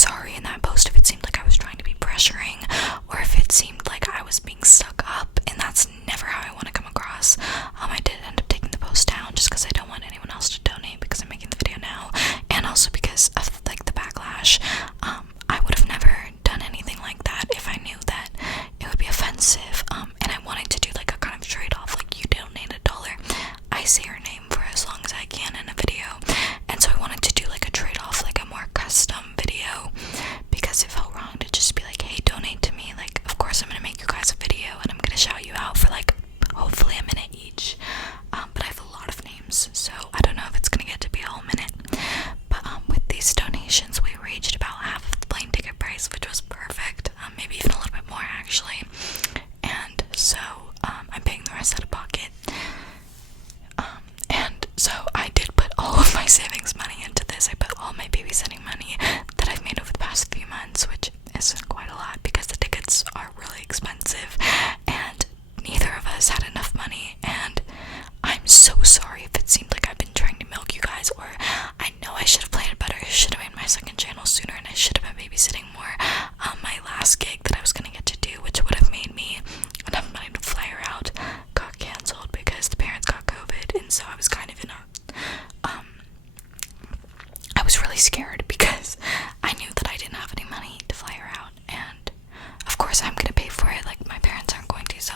sorry in that post if it seemed like I was trying to be pressuring, or if it seemed like I was being stuck up, and that's never how I want to come across. I did end up taking the post down just because I don't want anyone else to donate because I'm making the video now, and also because of like the backlash. I would have never done anything like that if I knew that it would be offensive, and I wanted to do like a kind of trade-off, like you donate $1, I say your name for as long as I can in a video, and so I wanted to do like a trade-off, like a more custom video, because it felt wrong to just be like, hey, donate to me. Like, of course I'm gonna make you guys a video and I'm gonna shout you out for like hopefully a minute each, but I have a lot of names, so I don't know if it's gonna get to be a whole minute. But with these donations, we reached about half of the plane ticket price, which was perfect, maybe even a little bit more actually, and so I'm paying the rest out of pocket. And so I did put all of my savings money into this. I put all my babysitting money that I've made over the past few months, which isn't quite a lot because the tickets are really expensive and neither of us had enough money. And I'm so sorry if it seemed like I've been trying to milk you guys, or I know I should have planned it better. I should have made my second channel sooner, and I should have been babysitting more. My last gig that I was gonna get to do, which would have made me enough money to fly her out, got cancelled because the parents got COVID, and so I was kind of in a I was really scared because I knew that I didn't have any money to fly her out, and of course I'm gonna pay for it, like my parents aren't going to, so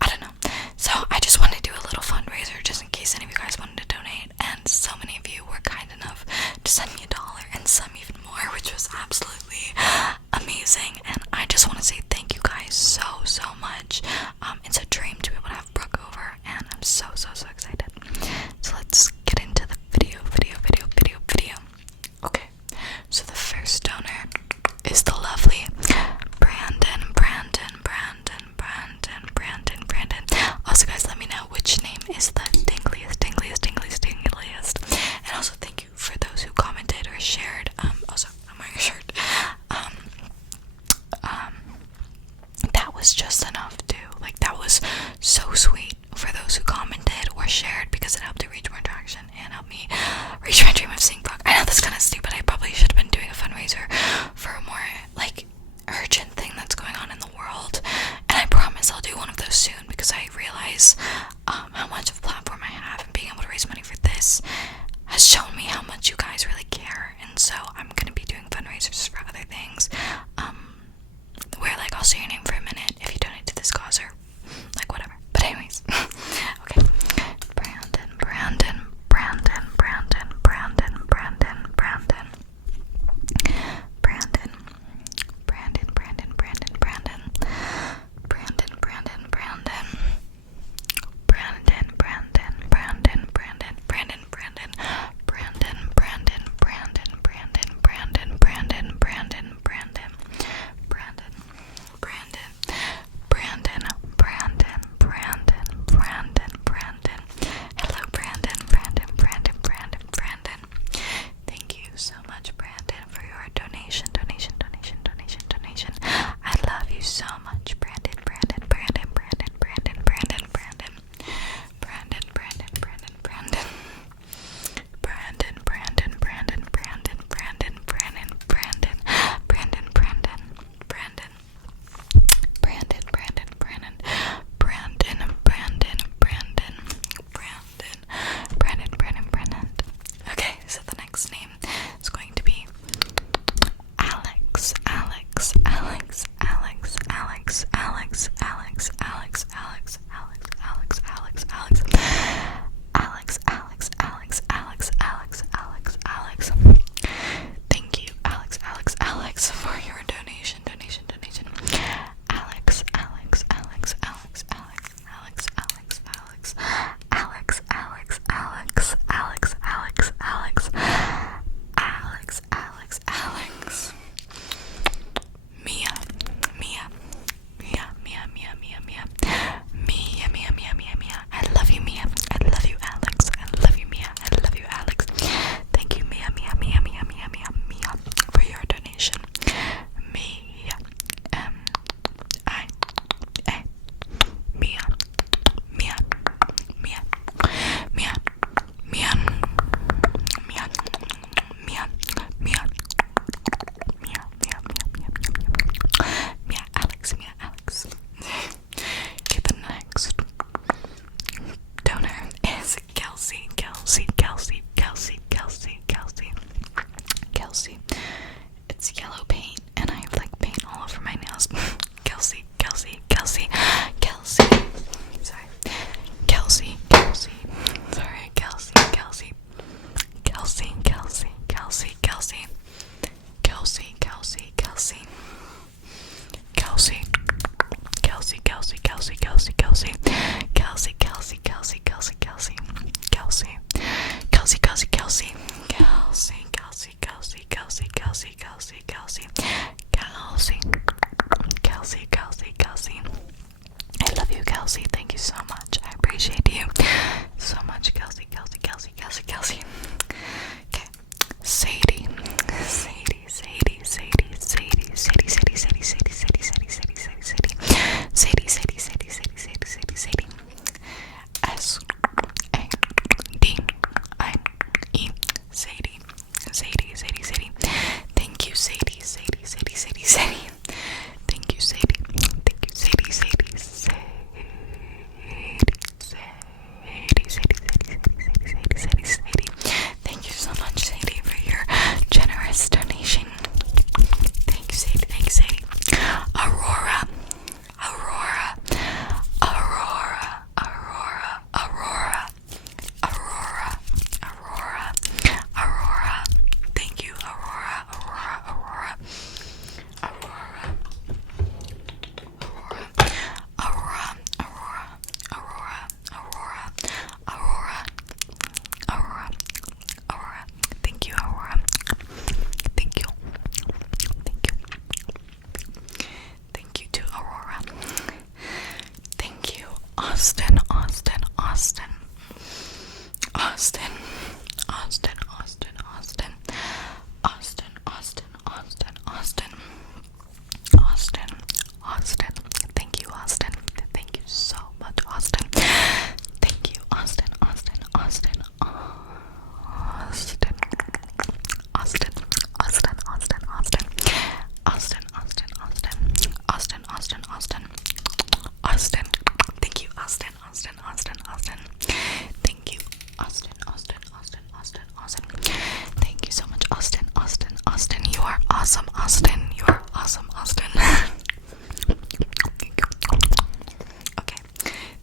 I don't know. So I just wanted to do a little fundraiser just in case any of you guys wanted to donate, and so many of you were kind enough to send me $1 and some even more, which was absolutely amazing, and I just want to say thank you guys so much. It's a dream to be able to have Brooke over, and I'm so excited. So let's get into the video. Okay, so the first donor is the lovely Brandon. Also, guys, let me know which name is the tingliest. And also thank you for those who commented or shared. Also, I'm wearing a shirt. That was just enough too. Like, that was so sweet for those who commented or shared, because it helped to reach more traction and help me reach my dream of seeing Brooke. I know that's kind of stupid. I probably should have been doing a fundraiser for a more like urgent thing that's going on in the world, and I promise I'll do one of those soon, because I realize how much of a platform I have, and being able to raise money for this has shown me how much you guys really care. And so I'm gonna be doing fundraisers for other things, where like I'll say your name for a minute if you donate to this cause, or like whatever. But anyways, okay, Brandon. it's yellow paint, and I have like paint all over my nails. Kelsey. Sorry. Sorry, Kelsey. Sorry, Kelsey. I love you, Kelsey. Thank you so much. I appreciate you so much, Kelsey. Okay, Sadie. S-A-D-I-E. Sadie. Thank you, Sadie. Thank you, Sadie. Thank you so much, Sadie, for your generous donation. Thank you, Sadie. Aurora. Thank you, Aurora. Thank you, Aurora. Thank you to Aurora. Thank you, Austin. Thank you, Austin. Thank you so much, Austin. Thank you, Austin. Thank you, Austin. Thank you, Austin. Thank you so much, Austin. You are awesome, Austin. Okay.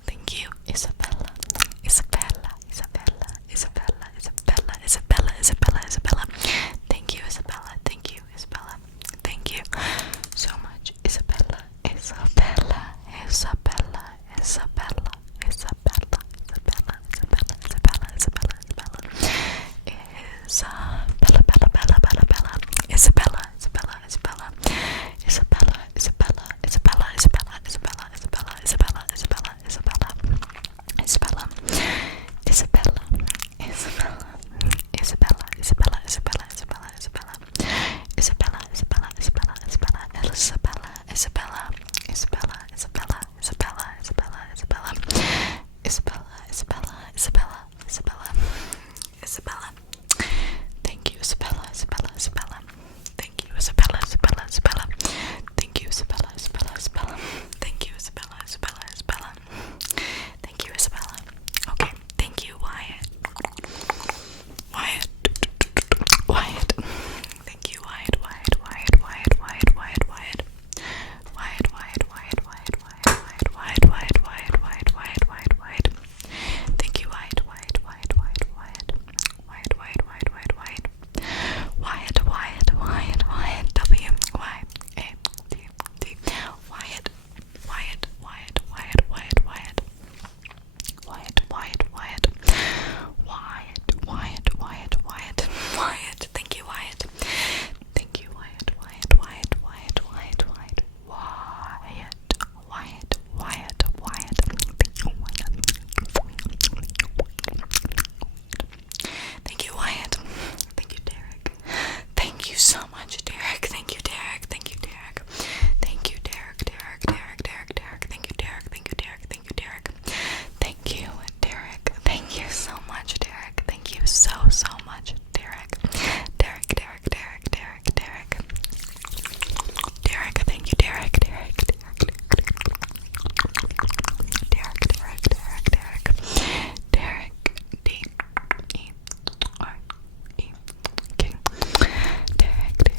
Thank you, Isabella. Thank you, Isabella. Thank you so much, Isabella. Isabella. Thank you, Isabella. Thank you, Isabella. Thank you, Isabella. Okay, thank you, Wyatt. Thank you, Wyatt. Thank you, Wyatt. Wyatt. Thank you, Wyatt. Thank you, Wyatt. Thank you, Derek. Thank you so much, Derek. Thank you, Derek. Thank you, Derek. Thank you, Derek. Thank you so much, Derek. Thank you so much, Derek. Derek. Thank you, Derek. Derek, D-E-R-E. Okay. Derek.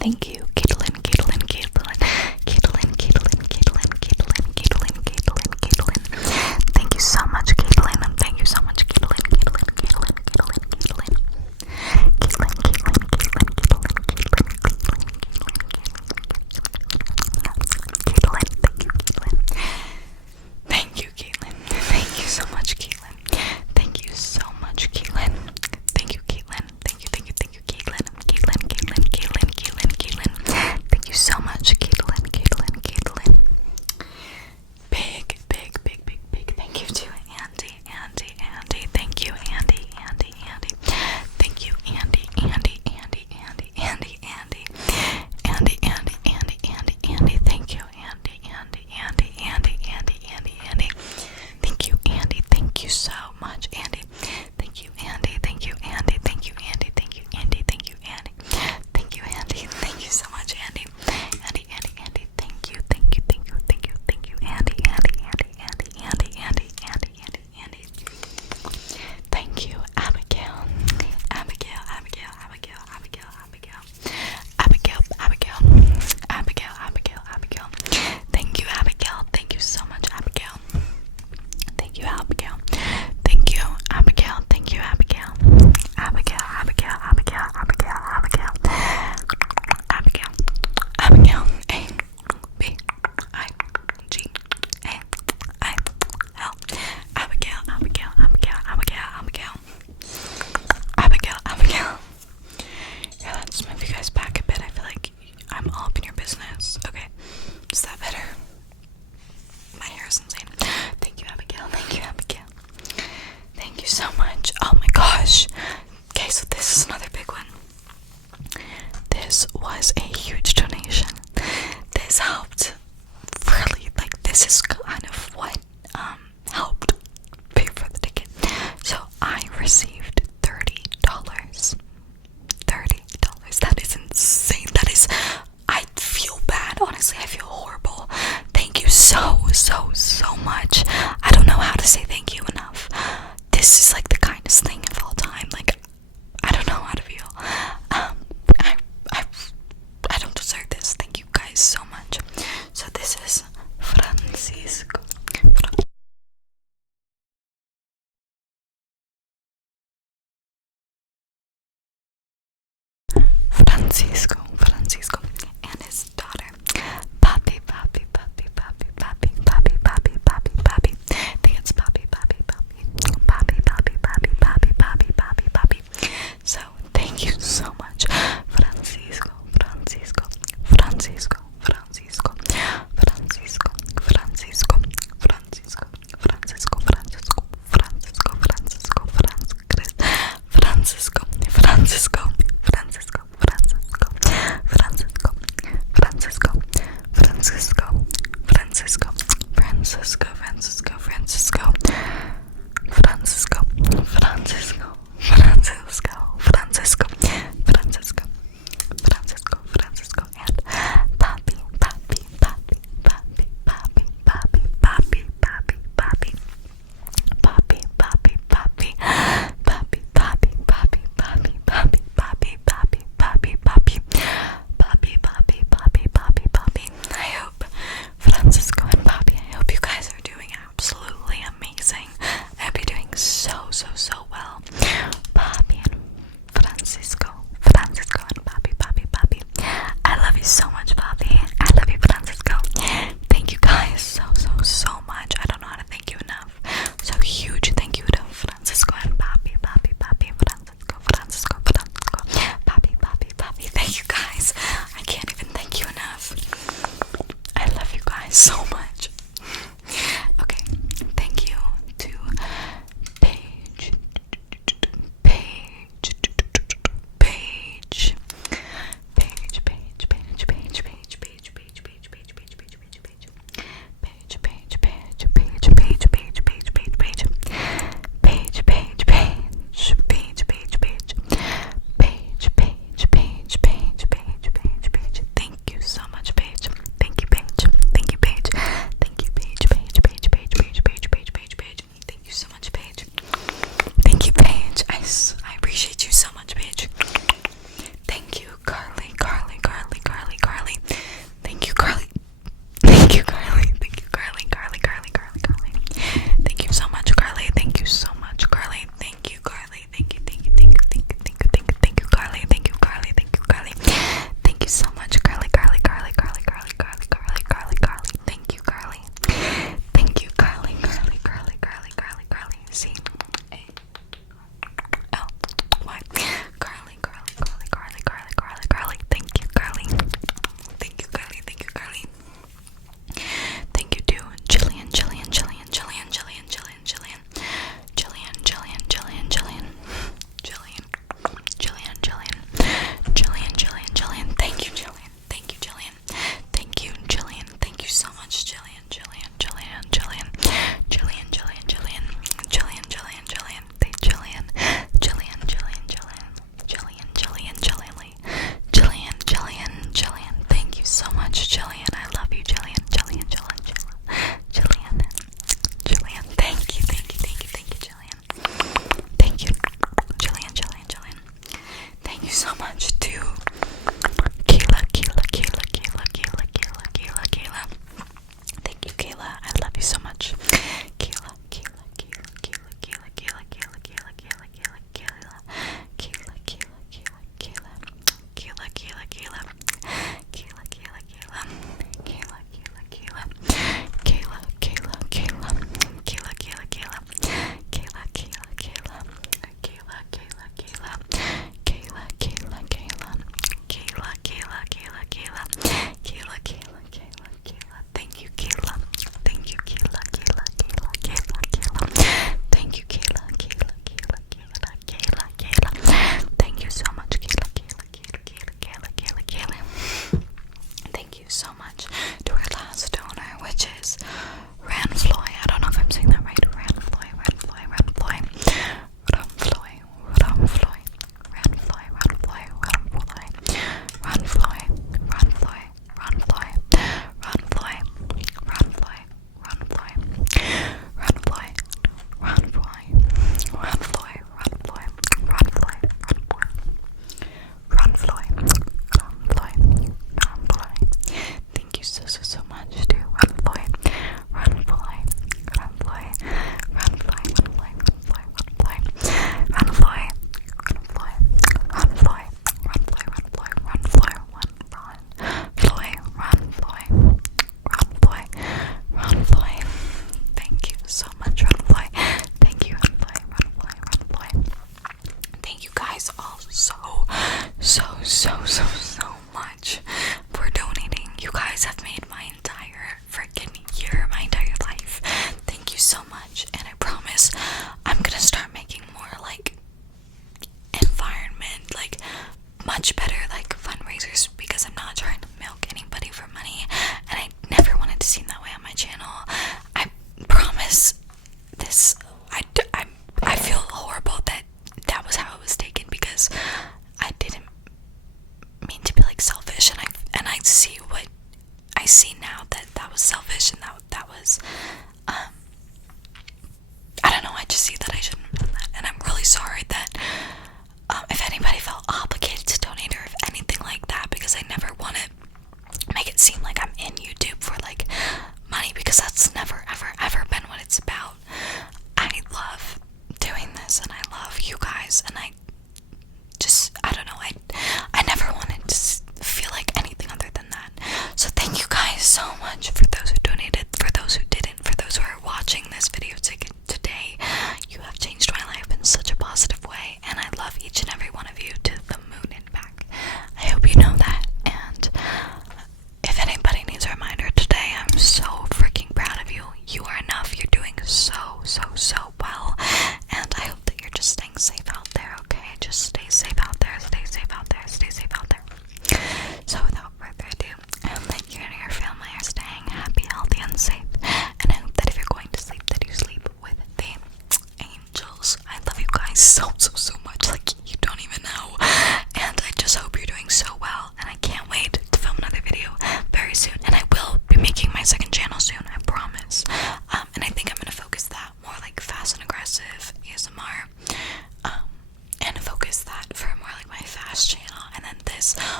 Thank you, Caitlin, Caitlin, Caitlin, Caitlin, Caitlin, Caitlin, Caitlin, Caitlin, Caitlin, Caitlin. Thank you so much, Caitlin. Thank you so much, Caitlin, Caitlin, Caitlin, Caitlin, Caitlin. Caitlin, Caitlin, Caitlin, Caitlin, Caitlin, Caitlin, Caitlin. Thank you, Caitlin. Thank you so much, Caitlin. Thank you so much, Caitlin. Thank you, Caitlin. Thank you, Caitlin. Caitlin, Caitlin, Caitlin, Caitlin, Caitlin. Thank you so much, Caitlin, Caitlin, Caitlin. Big thank you to Andy. Thank you, Andy. Thank you, Andy. Thank you, Andy. Thank you, Andy. Thank you so much, Andy. Thank you, Andy. Thank you, Andy. Thank you, Andy. Thank you, Andy. Thank you, Andy. Thank you, Andy. Thank you so much, Andy. Andy. Thank you, Andy. Thank you, Abigail. Abigail. Thank you, Abigail. Thank you so much, Abigail. Thank you, Abigail. Thank you, Abigail. Thank you, Abigail. Abigail. A-B-I-G-A-I-L. Abigail. Yeah, let's move you guys back a bit. I feel like I'm all up in your business. Okay, is that better? My hair is insane. Thank you, Abigail. Thank you so much. Oh my gosh. Okay, so this is another big one. This was a huge donation. This helped really, like, this is kind of what helped pay for the ticket. So I received $30. That is insane. I feel bad. Honestly, I feel horrible. Thank you so much. I don't know how to say thank you enough. This is like the kindest thing of all time. Like, I don't know how to feel. I don't deserve this. Thank you guys so much. So this is Francisco. And his daughter, Papi. I think it's Papi. So thank you so much, Francisco. Thank you so much, Paige. Thank you, Paige.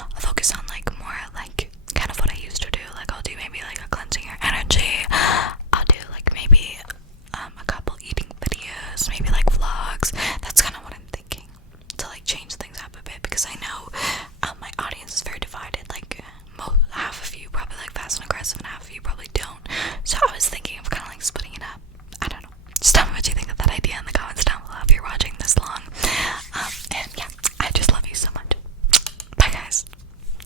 I'll focus on like more like kind of what I used to do. Like I'll do maybe like a cleansing your energy. I'll do like maybe a couple eating videos, maybe like vlogs. That's kind of what I'm thinking, to like change things up a bit, because I know my audience is very divided. Like half of you probably like fast and aggressive, and half of you probably